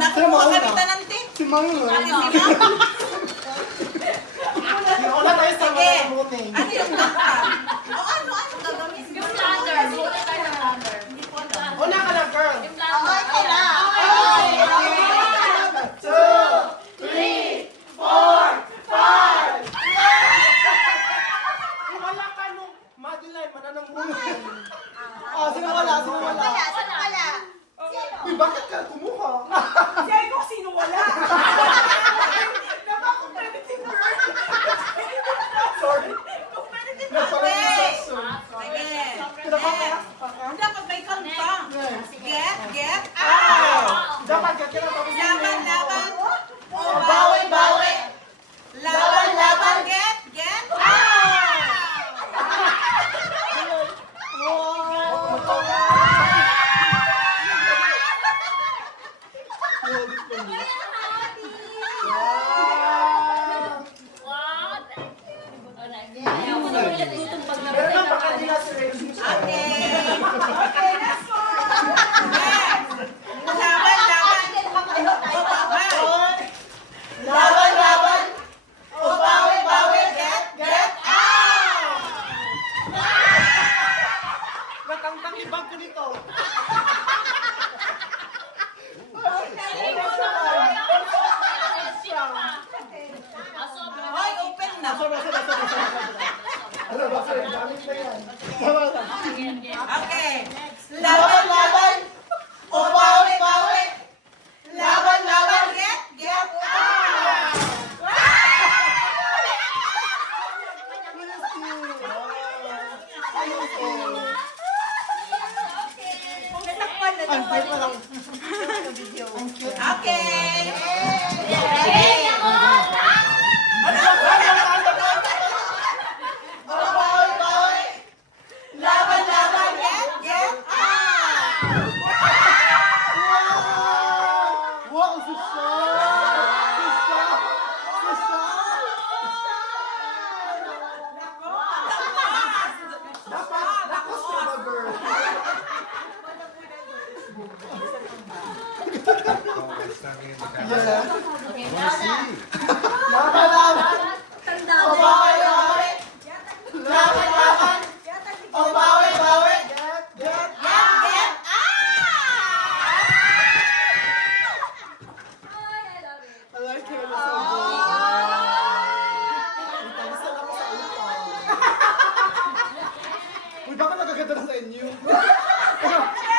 Nakuha kami tanante. Si Mango. Wala tayo sa mga namuti. Ano yung kanta? O ano gagawin? Yung planter. Muna tayo ng planter. Una ka na, girl. Yung planter. Okay na. Wala ka nung Madeline, manananggunan. Oh, sino wala? Uy, bakit ka kumuha? Siya ko sino wala. Napaka-competitive girl. Sorry. Competitive Nagparang Sige. Pinapakaya? Dapat may kanta. Get out. Dapat ka kaya tapos Laban. O bawi. Laban, get out. What? Ayaw ko na ulit tutong pag Meron lang baka di na si Reyes mo siya. Okay, let's go. Next. Laban. O bawi, get out. Natangtang ibang ko nito. Hoy, open na. Ano ba sa'yo? Gamit na yan. Okay. Laban. O bawi. Laban, get out. Ang cute pa lang. Okay. O bawi. Laban, get out. Wow, susah! Dapat, lakos ka ba, girl? Oh, it's not me in the camera. Yeah. Okay, now na.